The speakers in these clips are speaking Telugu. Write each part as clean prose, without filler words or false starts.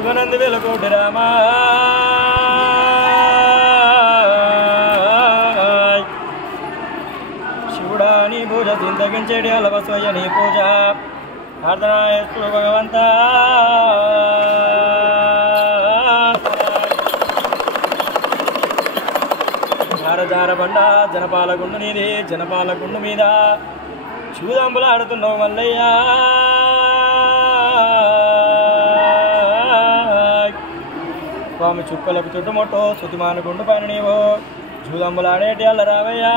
శివనంది వెలకోటి రామా శివుడా నీ పూజ చింతగించేటి అలవస్వయ్య నీ పూజ అర్ధనాయస్తుడు భగవంత జార బండ జనపాలగుండు నీది జనపాలగుండు మీద చూదంబులాడుతున్నావు మల్లయ్యా స్వామి చుక్కలకు చుట్టుముట్టో సుతిమాన గుండు పైన నీవో చూదంబులాడేటి అల్ల రావయ్యా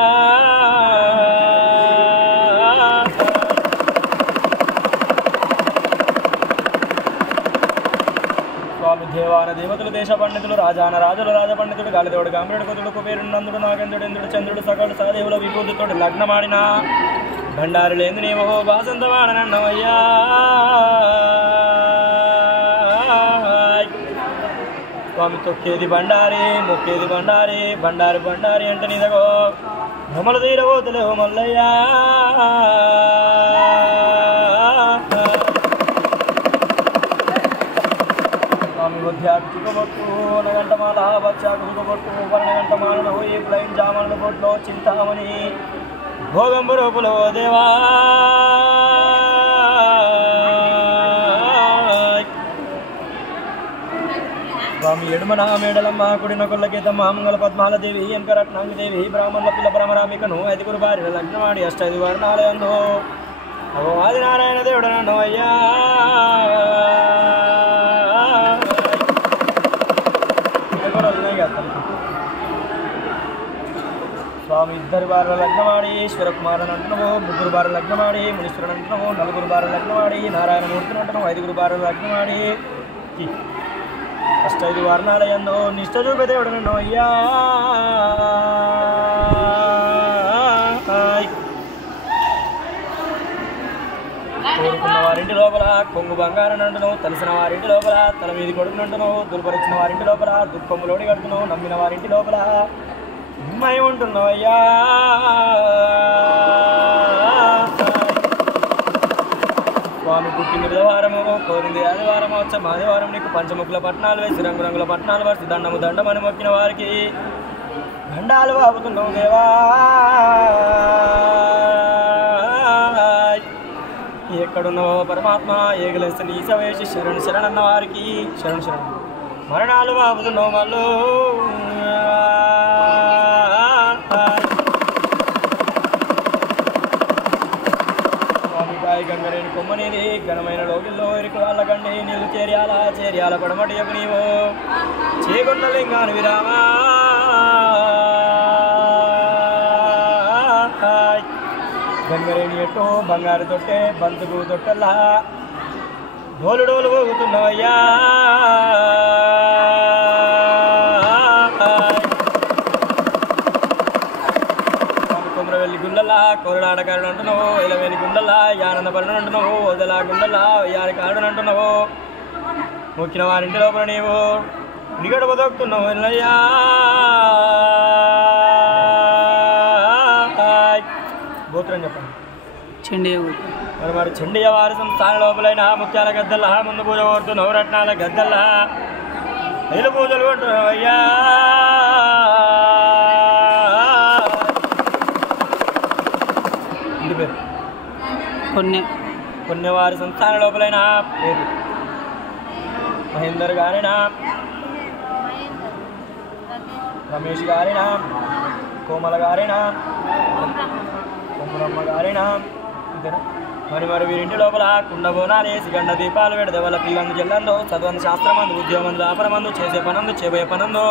స్వామి దేవాన దేవతలు దేశ పండితులు రాజాన రాజులు రాజ పండితుడు గాలిదేవుడు గాంభీరుడు కుతుడు కుబేరుడు నందుడు నాగేంద్రుడు ఇంద్రుడు చంద్రుడు సకలుడు సాదేవుల విభూతితోడు లగ్నమాడిన బండారు లేని నీవో బాసంతమాడనన్నవయ్యా స్వామి తొక్కేది బండారి మొక్కేది బండారి బండారి బండారి అంటే నిదగో భ్రమలు తీరబోతులేవు మల్లయ్యా స్వామి వద్యాకు చుక్కబొట్టు నగంటమాల బచ్చాకు చుక్కబొట్టు పన్నగంట మాలను పోయి ప్లైన్ జామల బొట్లో చింతామణి భోగంబు రూపులో దేవా స్వామి ఎడుమన మేడలమ్మ కుడిన కొల్లకేతమ్మ మంగళ పద్మాలదేవి వెనకరత్నాంగదేవి బ్రాహ్మణుల పిల్ల బ్రహ్మరామికను 5 భార్యల లగ్నమాడి 5 వర్ణాలయందు ఓ ఆదినారాయణ దేవుడు నన్ను అయ్యా స్వామి 2 భార్యల లగ్నమాడి ఈశ్వరకుమారుని అంటున్నావు 3 భార్యల లగ్నమాడి మునీశ్వరుని అంటున్నావు 4 భార్యల లగ్నమాడి నారాయణమూర్తిని అంటున్నావు 5 భార్యల లగ్నమాడి 5 వర్ణాలయందు నిష్ఠ చూపే దేవుడు నన్ను అయ్యా కోరుకున్న వారింటి లోపల కొంగు బంగారం అంటున్నావు తెలిసిన వారింటి లోపల తల మీది కొడుకుని అంటున్నావు దుర్పరిచిన వారింటి లోపల దుఃఖములోడి కడుతున్నావు నమ్మిన వారింటి లోపల అమ్మాయి ఉంటున్నావు అయ్యా స్వామి పుట్టింది బుధవారము కోరింది ఆదివారము వచ్చం ఆదివారం నీకు పంచముఖుల పట్నాలు వేసి రంగురంగుల పట్నాలు పరిచి దండము దండమని మొక్కిన వారికి దండాలు బాబుతున్నావు దేవా ఎక్కడున్నావో పరమాత్మ ఏగలేసి నీస వేసి శరణు శరణన్న వారికి శరణు శరణు మరణాలు బాబుతున్నావు మళ్ళు గంగరేని కొమ్మనేది ఘనమైన లోగిల్లో ఇరికి వాళ్ళ గండి నీళ్ళు చేర్యాల పడమటి యొక్క నీవు చేకొండ లింగాను విరామా గంగరేని ఎట్టు బంగారు తొట్టే బంతుకు తొట్టల్లా డోలు డోలు పోగుతున్నావయ్యా కొమరవెల్లి గుండలా కొరడాడకారుడు అంటున్నావు ఇలవేలి గుండలా యానందపరుడు అంటున్నావు వదలా గుండలా యారికారుడు అంటున్నావు మొక్కిన వారింటి లోపల నీవు నిగడ బతుకుతున్నావు ఎల్లయ్యా గోత్రం చెప్పండి చెండియ మరి చెండియ వారి సంస్థాన లోపలైన ముత్యాల గద్దల్లా ముందు పూజ కోరుతున్నావు రత్నాల గద్దల్లా ఐదు పూజలు కొంటున్నావు అయ్యా ఇంటి పేరు పుణ్యవారి సంస్థాన లోపలైన పేరు మహేందర్ గారినా రమేష్ గారినా కోమల గారినా కొమ్మరమ్మ గారినా ఇంతేనా మరి వీరింటి లోపల కుండ బోనాలేసి గండ దీపాలు పెడితే వాళ్ళ పిల్లందు జిల్లందు చదువందు శాస్త్రమందు ఉద్యోగమందు వ్యాపారమందు చేసే పనందు చేయబోయే పనందు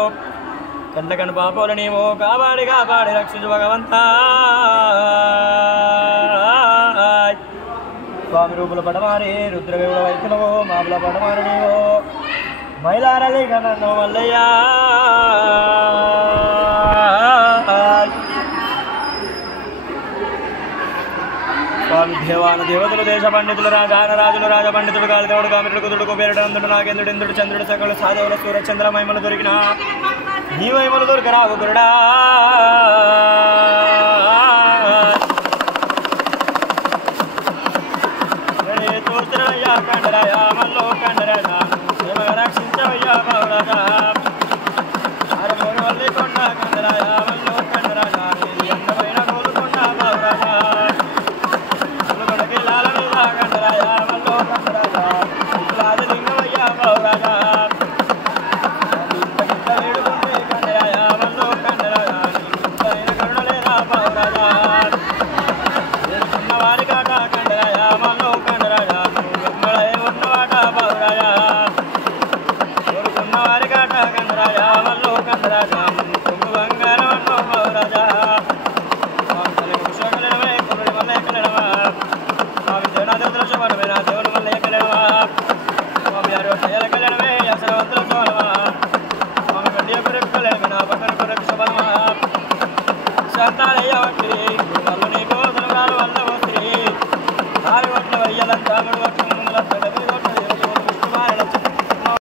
కంటకను పాపోలు నీవు కాపాడి రక్షించు భగవంతా స్వామి రూపుల పడమారి రుద్రవేవుల వైపునవు మాపుల పడమారి నీవు మైలారలి కనన్ను మల్లయ్యా స్వామి దేవాన దేవతలు దేశ పండితులు రాజాన రాజులు రాజ పండితుడు గాలిదేవుడు గామిరుడు కుదుడు కుబేరుడు అందుడు నాగేంద్రుడు ఇంద్రుడు చంద్రుడు సకలు సాదేవుల సూర్య చంద్ర మహిమలు దొరికిన నీ మహిమలు దొరకరావు గురుడా